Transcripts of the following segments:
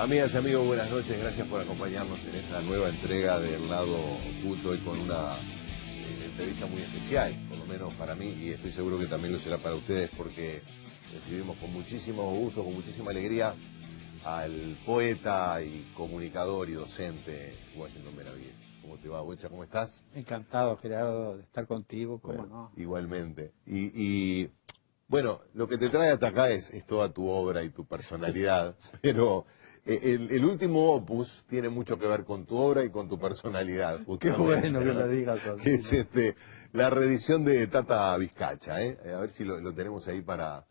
Amigas y amigos, buenas noches. Gracias por acompañarnos en esta nueva entrega del Lado Oculto y con una entrevista muy especial, por lo menos para mí, y estoy seguro que también lo será para ustedes, porque recibimos con muchísimo gusto, con muchísima alegría al poeta y comunicador y docente Washington Benavides. ¿Cómo te va, Bocha? ¿Cómo estás? Encantado, Gerardo, de estar contigo, ¿cómo Bueno, no? igualmente. Bueno, lo que te trae hasta acá es toda tu obra y tu personalidad, pero el último opus tiene mucho que ver con tu obra y con tu personalidad. Qué bueno que ¿no? lo digas Que así, es ¿no? la reedición de Tata Vizcacha, ¿eh? A ver si lo tenemos ahí para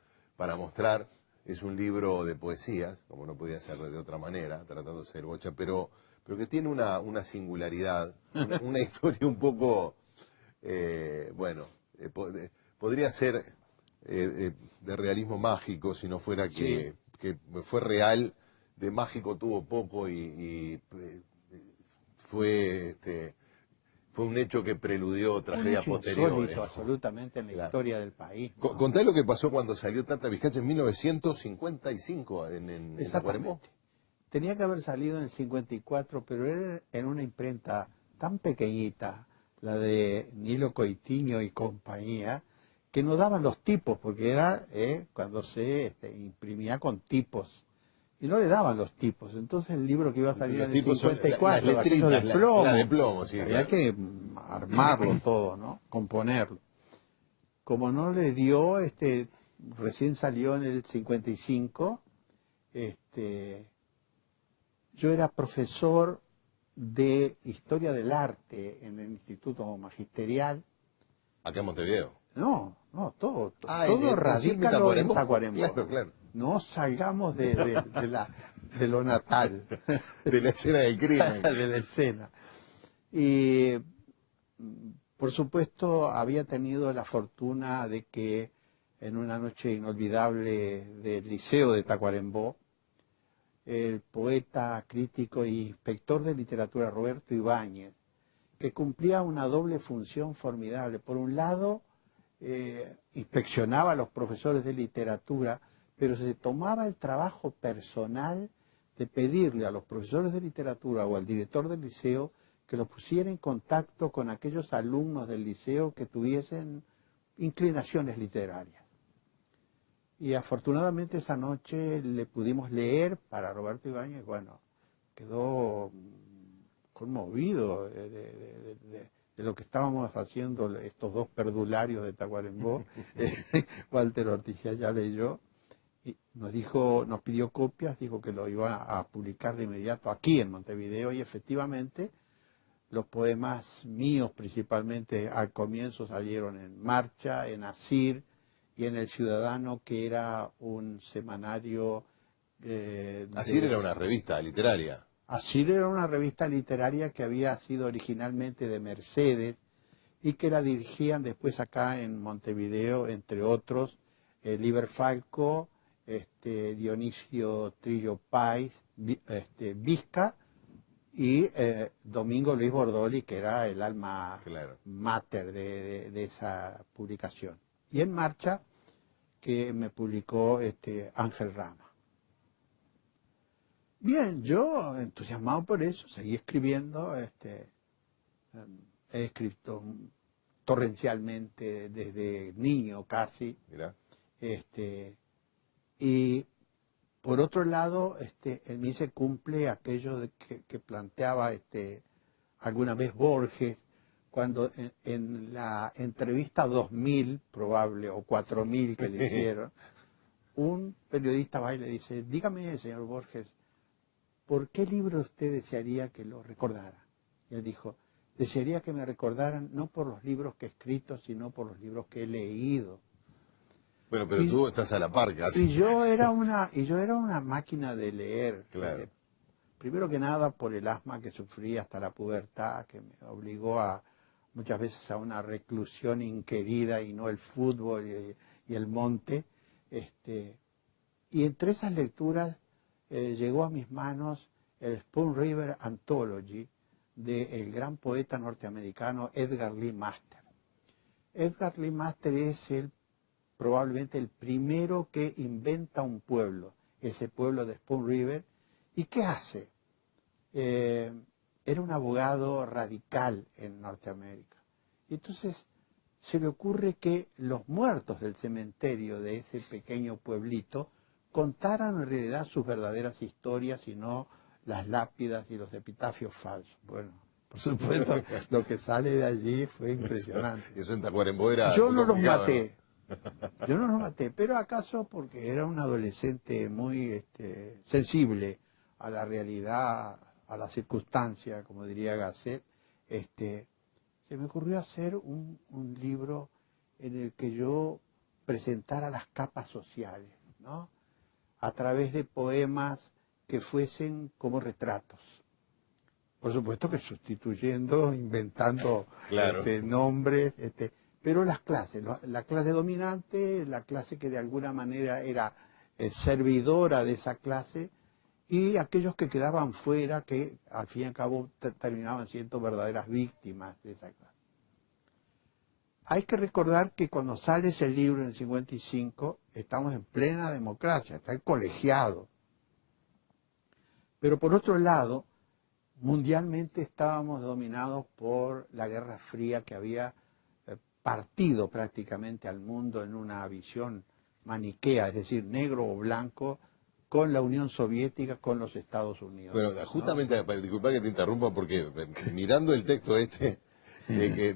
mostrar. Es un libro de poesías, como no podía ser de otra manera, tratando de ser Bocha, pero que tiene una singularidad, una historia un poco, bueno, podría ser de realismo mágico si no fuera Sí, que fue real, de mágico tuvo poco y fue fue un hecho que preludió un tragedias hecho posteriores, insólito ¿no? absolutamente en la Claro. historia del país, ¿no? Contá lo que pasó cuando salió Tata Vizcacha en 1955 en Tacuarembó. Exactamente. Tenía que haber salido en el 54, pero era en una imprenta tan pequeñita, la de Nilo Coitiño y compañía, que no daban los tipos, porque era cuando se imprimía con tipos. Y no le daban los tipos. Entonces el libro que iba a salir Los en el tipos son las 54, de aquellos de letritas, la de plomo, plomo, sí, había claro. que armarlo todo, ¿no? Componerlo. Como no le dio, recién salió en el 55, yo era profesor de Historia del Arte en el Instituto Magisterial. Acá en Montevideo. No, Ah, todo siempre radícalo en Tacuarembó. Tacuarembó. Claro, claro. No salgamos de lo natal, De la escena del crimen. de la escena. Y por supuesto había tenido la fortuna de que en una noche inolvidable del Liceo de Tacuarembó, el poeta, crítico e inspector de literatura Roberto Ibáñez, que cumplía una doble función formidable. Por un lado, inspeccionaba a los profesores de literatura, pero se tomaba el trabajo personal de pedirle a los profesores de literatura o al director del liceo que los pusiera en contacto con aquellos alumnos del liceo que tuviesen inclinaciones literarias. Y afortunadamente esa noche le pudimos leer para Roberto Ibáñez, bueno, quedó conmovido de lo que estábamos haciendo estos dos perdularios de Tacuarembó. Walter Ortiz ya leyó y nos pidió copias, dijo que lo iba a publicar de inmediato aquí en Montevideo, y efectivamente los poemas míos principalmente al comienzo salieron en Marcha, en Asir y en El Ciudadano, que era un semanario Así era una revista literaria. Asir era una revista literaria que había sido originalmente de Mercedes y que la dirigían después acá en Montevideo, entre otros, Liber Falco, Dionisio Trillo Páez, Vizca y Domingo Luis Bordoli, que era el alma Claro. mater de esa publicación. Y En Marcha, que me publicó Ángel Rama. Bien, yo entusiasmado por eso, seguí escribiendo, he escrito torrencialmente desde niño casi, Mirá. y por otro lado, en mí se cumple aquello que planteaba alguna vez Borges, cuando en la entrevista 2000, probable, o 4000 que le hicieron, un periodista va y le dice: dígame, señor Borges, ¿por qué libro usted desearía que lo recordara? Y él dijo: desearía que me recordaran no por los libros que he escrito, sino por los libros que he leído. Bueno, pero tú estás a la par casi. Y yo era una máquina de leer. Claro. Primero que nada por el asma que sufrí hasta la pubertad, que me obligó muchas veces a una reclusión inquerida y no el fútbol y el monte. Y entre esas lecturas llegó a mis manos el Spoon River Anthology del gran poeta norteamericano Edgar Lee Master. Edgar Lee Master es probablemente el primero que inventa un pueblo, ese pueblo de Spoon River, ¿Y qué hace? Era un abogado radical en Norteamérica. Y entonces se le ocurre que los muertos del cementerio de ese pequeño pueblito contaran en realidad sus verdaderas historias y no las lápidas y los epitafios falsos. Bueno, por supuesto, lo que sale de allí fue impresionante. Eso en Tacuarembó era Yo muy no los complicado, maté, yo no los maté, pero acaso porque era un adolescente muy sensible a la realidad, a la circunstancia, como diría Gasset, se me ocurrió hacer un libro en el que yo presentara las capas sociales, ¿no? A través de poemas que fuesen como retratos. Por supuesto que sustituyendo, inventando Claro. nombres, pero las clases, la clase dominante, la clase que de alguna manera era servidora de esa clase, y aquellos que quedaban fuera, que al fin y al cabo terminaban siendo verdaderas víctimas de esa clase. Hay que recordar que cuando sale ese libro en el 55, estamos en plena democracia, está el colegiado. Pero por otro lado, mundialmente estábamos dominados por la Guerra Fría que había partido prácticamente al mundo en una visión maniquea, es decir, negro o blanco, con la Unión Soviética, con los Estados Unidos. Bueno, justamente, ¿no? Disculpa que te interrumpa, porque mirando el texto de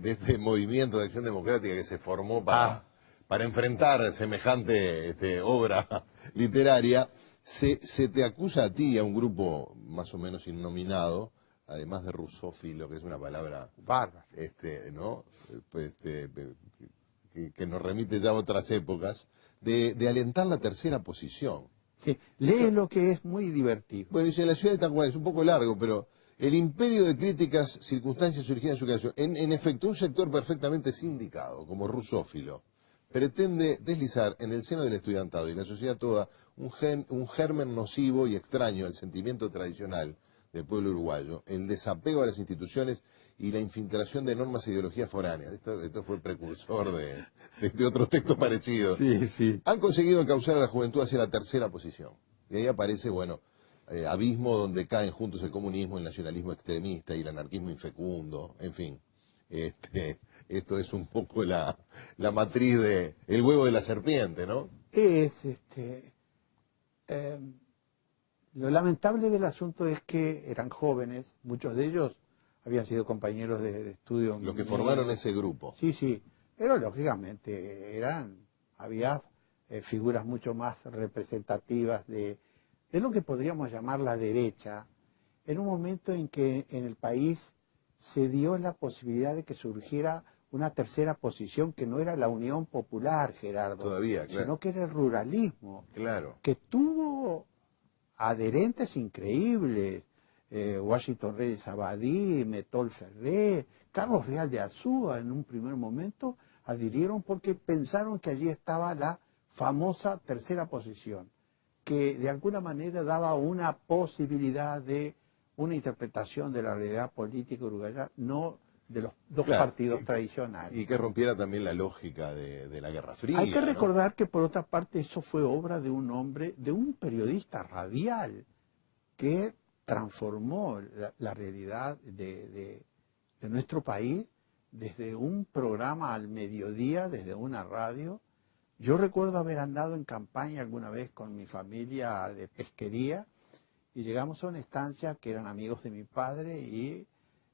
este movimiento de acción democrática que se formó para enfrentar semejante obra literaria, se te acusa a ti y a un grupo más o menos innominado, además de rusófilo, que es una palabra bárbara, ¿no? Que nos remite ya a otras épocas, de alentar la tercera posición. Sí, lee lo que es muy divertido. Bueno, dice, la ciudad de Tacuarembó, es un poco largo, pero el imperio de críticas, circunstancias originan su creación. En efecto, un sector perfectamente sindicado, como rusófilo, pretende deslizar en el seno del estudiantado y la sociedad toda un germen nocivo y extraño al sentimiento tradicional del pueblo uruguayo, el desapego a las instituciones y la infiltración de normas e ideologías foráneas. Esto fue precursor de otros textos parecidos. Sí, sí. Han conseguido encauzar a la juventud hacia la tercera posición. Y ahí aparece, bueno, abismo donde caen juntos el comunismo, el nacionalismo extremista y el anarquismo infecundo, en fin. Esto es un poco la matriz de el huevo de la serpiente, ¿no? Lo lamentable del asunto es que eran jóvenes, muchos de ellos habían sido compañeros de estudio. Los que formaron ese grupo. Sí, sí, pero lógicamente había figuras mucho más representativas de lo que podríamos llamar la derecha, en un momento en que en el país se dio la posibilidad de que surgiera una tercera posición que no era la Unión Popular, Gerardo, todavía, claro, sino que era el ruralismo, claro, que tuvo adherentes increíbles, Washington Reyes Abadí, Metol Ferré, Carlos Real de Azúa, en un primer momento adhirieron porque pensaron que allí estaba la famosa tercera posición, que de alguna manera daba una posibilidad de una interpretación de la realidad política uruguaya, no de los dos partidos tradicionales. Y que rompiera también la lógica de la Guerra Fría. Hay que recordar que por otra parte eso fue obra de un hombre, de un periodista radial, que transformó la realidad de nuestro país desde un programa al mediodía, desde una radio. Yo recuerdo haber andado en campaña alguna vez con mi familia de pesquería y llegamos a una estancia que eran amigos de mi padre y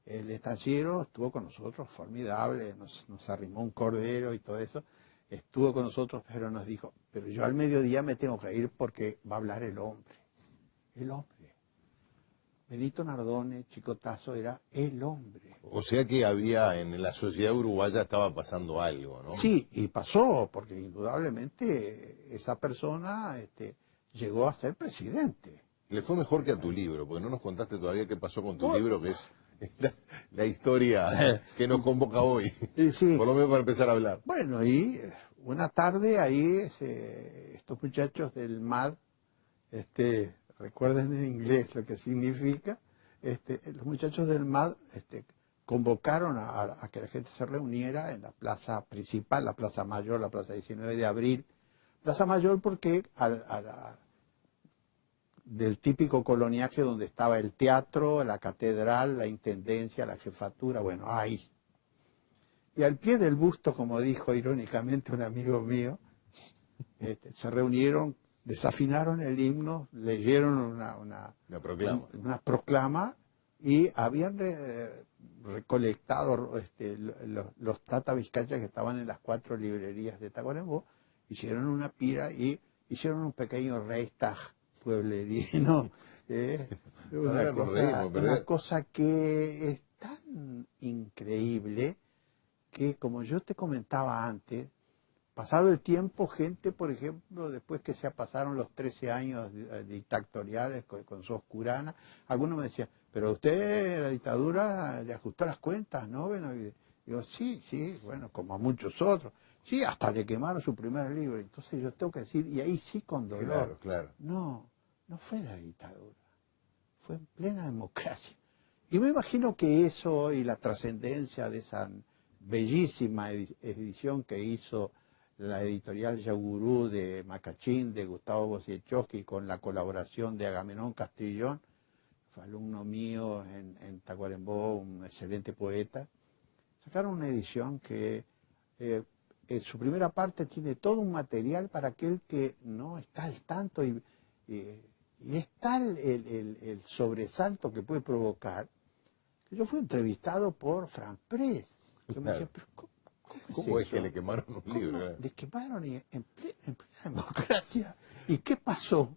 el estanciero estuvo con nosotros, formidable, nos arrimó un cordero y todo eso, estuvo con nosotros, pero nos dijo, pero yo al mediodía me tengo que ir porque va a hablar el hombre. El hombre. Benito Nardone, Chicotazo, era el hombre. O sea que había, en la sociedad uruguaya estaba pasando algo, ¿no? Sí, y pasó, porque indudablemente esa persona llegó a ser presidente. Le fue mejor que a tu libro, porque no nos contaste todavía qué pasó con tu libro, que es la historia que nos convoca hoy. Sí. Por lo menos para empezar a hablar. Bueno, y una tarde ahí estos muchachos del MAD, recuerden en inglés lo que significa, los muchachos del MAD convocaron a que la gente se reuniera en la plaza principal, la Plaza Mayor, la Plaza 19 de Abril. Plaza Mayor porque del típico coloniaje donde estaba el teatro, la catedral, la intendencia, la jefatura, bueno, ahí. Y al pie del busto, como dijo irónicamente un amigo mío, se reunieron, desafinaron el himno, leyeron una proclama y habían recolectado los Tata Vizcachas que estaban en las 4 librerías de Tacuarembó, hicieron una pira y hicieron un pequeño Reichstag pueblerino. Una cosa que es tan increíble que, como yo te comentaba antes, pasado el tiempo, gente, por ejemplo, después que se pasaron los 13 años dictatoriales con su oscurana, algunos me decían, pero usted la dictadura le ajustó las cuentas, ¿no? Bueno, y digo, sí, bueno, como a muchos otros. Sí, hasta le quemaron su primer libro. Entonces yo tengo que decir, y ahí sí con dolor. Claro. No fue la dictadura, fue en plena democracia. Y me imagino que eso y la trascendencia de esa bellísima edición que hizo la editorial Yagurú de Macachín, de Gustavo Wojciechowski, con la colaboración de Agamenón Castrillón, fue alumno mío en Tacuarembó, un excelente poeta, sacaron una edición que en su primera parte tiene todo un material para aquel que no está al tanto y es tal el sobresalto que puede provocar, que yo fui entrevistado por Frank Press, que me decía, pero ¿Cómo es que le quemaron un libro? Le quemaron en plena democracia. ¿Y qué pasó?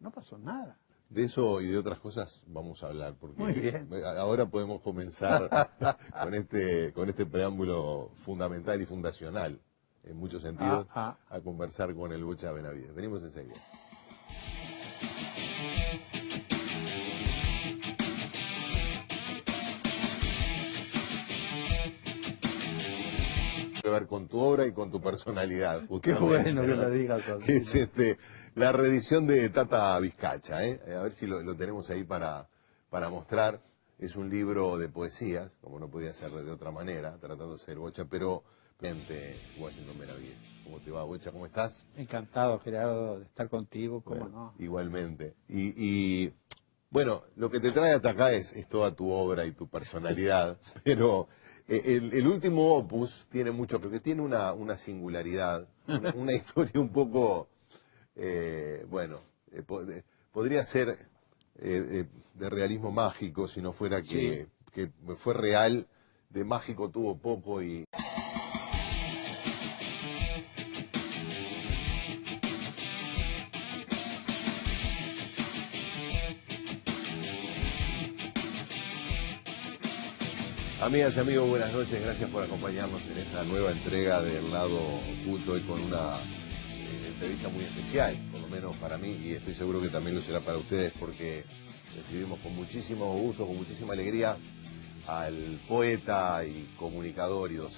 No pasó nada. De eso y de otras cosas vamos a hablar, porque muy bien. Ahora podemos comenzar con este preámbulo fundamental y fundacional, en muchos sentidos, a conversar con el Bocha Benavides. Venimos enseguida. Que ver con tu obra y con tu personalidad. Qué bueno que lo digas así. Que es la reedición de Tata Vizcacha, a ver si lo tenemos ahí para mostrar. Es un libro de poesías, como no podía ser de otra manera, tratando de ser Bocha, pero Washington Benavides. ¿Cómo te va, Bocha? ¿Cómo estás? Encantado, Gerardo, de estar contigo, ¿cómo bueno, no? Igualmente. Y bueno, lo que te trae hasta acá es toda tu obra y tu personalidad, pero el último opus tiene mucho, porque tiene una singularidad, una historia un poco, podría ser de realismo mágico, si no fuera que fue real, de mágico tuvo poco y... Amigas y amigos, buenas noches, gracias por acompañarnos en esta nueva entrega del Lado Oculto y con una entrevista muy especial, por lo menos para mí, y estoy seguro que también lo será para ustedes, porque recibimos con muchísimo gusto, con muchísima alegría al poeta y comunicador y docente